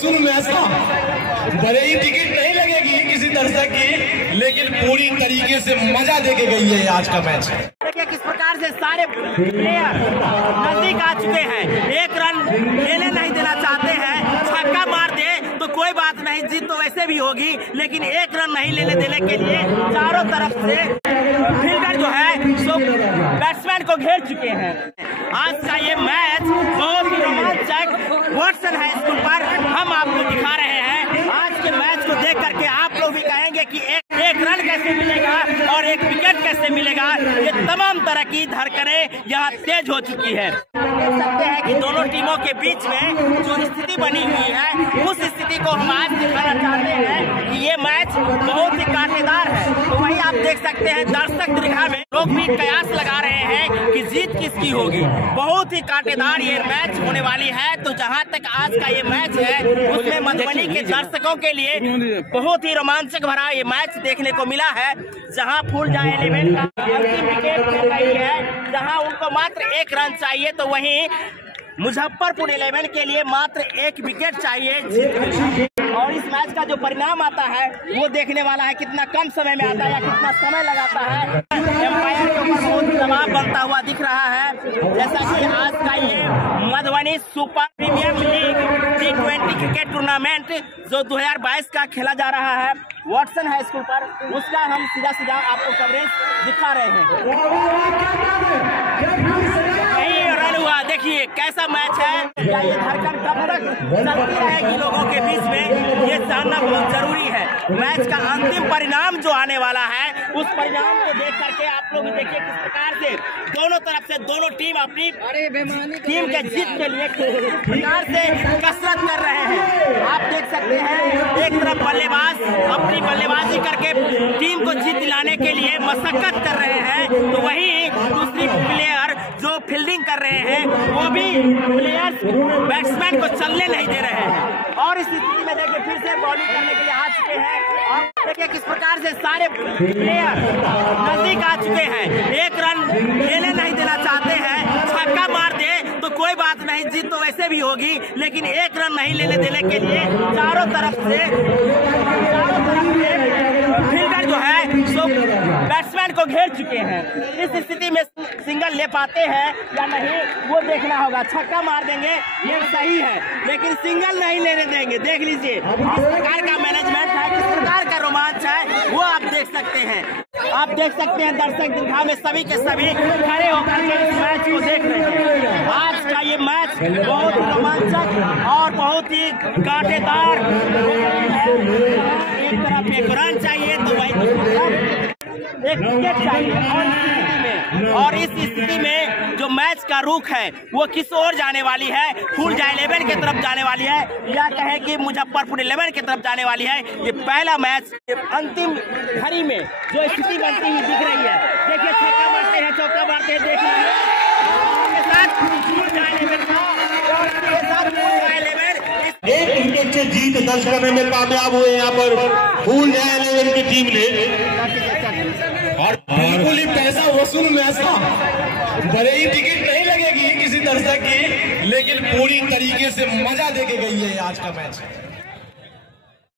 वसूल मैच था। भले ही टिकट नहीं लगेगी किसी दर्शक की, लेकिन पूरी तरीके से मजा देके गई है आज का मैच। देखिए किस प्रकार से सारे प्लेयर नजदीक आ चुके हैं, एक रन लेने नहीं देना चाहते हैं। छक्का मार दे तो कोई बात नहीं, जीत तो वैसे भी होगी, लेकिन एक रन नहीं लेने देने के लिए चारों तरफ से फील्डर जो है सो बैट्समैन को घेर चुके हैं। आज का ये मैच बहुत ही रोमांचक वॉटसन हाई स्कूल पर हम आपको दिखा रहे हैं। आज के मैच को देख करके आप लोग भी कहेंगे कि एक रन कैसे मिलेगा और एक विकेट कैसे मिलेगा। ये तमाम तरह की धड़कनें यहाँ तेज हो चुकी है। देख सकते हैं कि दोनों टीमों के बीच में जो स्थिति बनी हुई है, उस स्थिति को हम आज दिखाना चाहते हैं कि ये मैच बहुत ही कांटेदार है। तो वही आप देख सकते हैं दर्शक दीर्घा में लोग भी कयास लगा रहे हैं कि जीत किसकी होगी। बहुत ही कांटेदार ये मैच होने वाली है। तो जहां तक आज का ये मैच है, उसमें मधुबनी के दर्शकों के लिए बहुत ही रोमांचक भरा ये मैच देखने को मिला है। जहां फुलजाई 11 का अंतिम विकेट गई है, जहां उनको मात्र एक रन चाहिए, तो वहीं मुजफ्फरपुर 11 के लिए मात्र एक विकेट चाहिए। और इस मैच का जो परिणाम आता है वो देखने वाला है, कितना कम समय में आता है या कितना समय लगाता है। एम्पायर के ऊपर बहुत दबाव बनता हुआ दिख रहा है। जैसा कि आज का ये Madhubani super premier league T20 cricket tournament जो 2022 का खेला जा रहा है वॉटसन हाई स्कूल पर, उसका हम सीधा आपको कवरेज दिखा रहे हैं। रन हुआ, देखिए कैसा मैच है। क्या ये धड़कन कब तक चलती रहेगी लोगों के बीच में, ये जानना बहुत जरूरी है। मैच का अंतिम परिणाम जो आने वाला है, उस परिणाम को देख करके आप लोग देखिए किस प्रकार से दोनों तरफ से दोनों टीम अपनी टीम के जीत के लिए किस प्रकार से कसरत कर रहे हैं। आप देख सकते हैं एक तरफ बल्लेबाज अपनी बल्लेबाजी करके टीम को जीत दिलाने के लिए मशक्कत कर रहे हैं, तो वहीं दूसरी प्लेयर जो फील्डिंग कर रहे हैं वो भी प्लेयर्स बैट्समैन को चलने नहीं दे रहे हैं। और इस स्थिति में देखिए फिर से बॉलिंग करने के लिए आ चुके हैं। और देखिए किस प्रकार से सारे प्लेयर नजदीक आ चुके हैं, एक रन लेने नहीं देना चाहते हैं। छक्का मार दे तो कोई बात नहीं, जीत तो वैसे भी होगी, लेकिन एक रन नहीं लेने देने के लिए चारों तरफ से फील्डर जो है सो बैट्समैन को घेर चुके हैं। इस स्थिति में सिंगल ले पाते हैं या नहीं वो देखना होगा। छक्का मार देंगे ये सही है, लेकिन सिंगल नहीं लेने देंगे। देख लीजिए किस प्रकार का मैनेजमेंट है, किस प्रकार का रोमांच है, वो आप देख सकते हैं। आप देख सकते हैं दर्शक दीर्घा में सभी के सभी खड़े होकर के इस मैच को देख रहे हैं। आज का ये मैच बहुत ही रोमांचक और बहुत ही कांटेदार। एक तरफ एक रन चाहिए तो वही एक विकेट चाहिए। और इस स्थिति में जो मैच का रुख है वो किस ओर जाने वाली है, फुलजाई 11 की तरफ जाने वाली है या कहे कि मुजफ्फरपुर 11 की तरफ जाने वाली है। ये पहला मैच अंतिम घड़ी में जो स्थिति बनती हुई दिख रही है। देखिए छक्का मारते हैं, चौका मारते हैं, देखिए एक विकेट से जीत दर्ज करने में कामयाब हुए यहाँ पर फुलजाई 11 की टीम ने। और बिल्कुल ही पैसा वसूल मैच था। भले ही टिकट नहीं लगेगी किसी दर्शक की, लेकिन पूरी तरीके से मजा देके गई है आज का मैच।